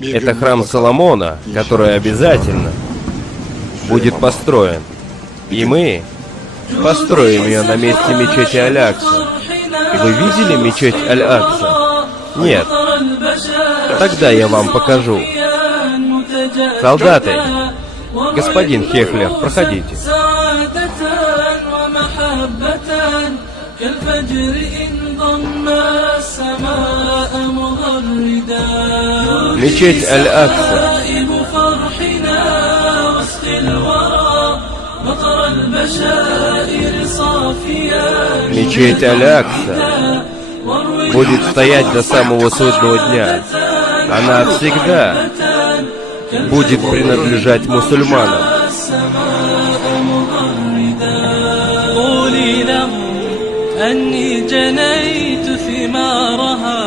Это храм Соломона, который обязательно будет построен. И мы построим ее на месте мечети Аль-Акса. Вы видели мечеть Аль-Акса? Нет. Тогда я вам покажу. Солдаты, господин Хехлер, проходите. Мечеть Аль-Акса. Мечеть Аль-Акса будет стоять до самого судного дня. Она всегда будет принадлежать мусульманам. أني جنيت ثمارها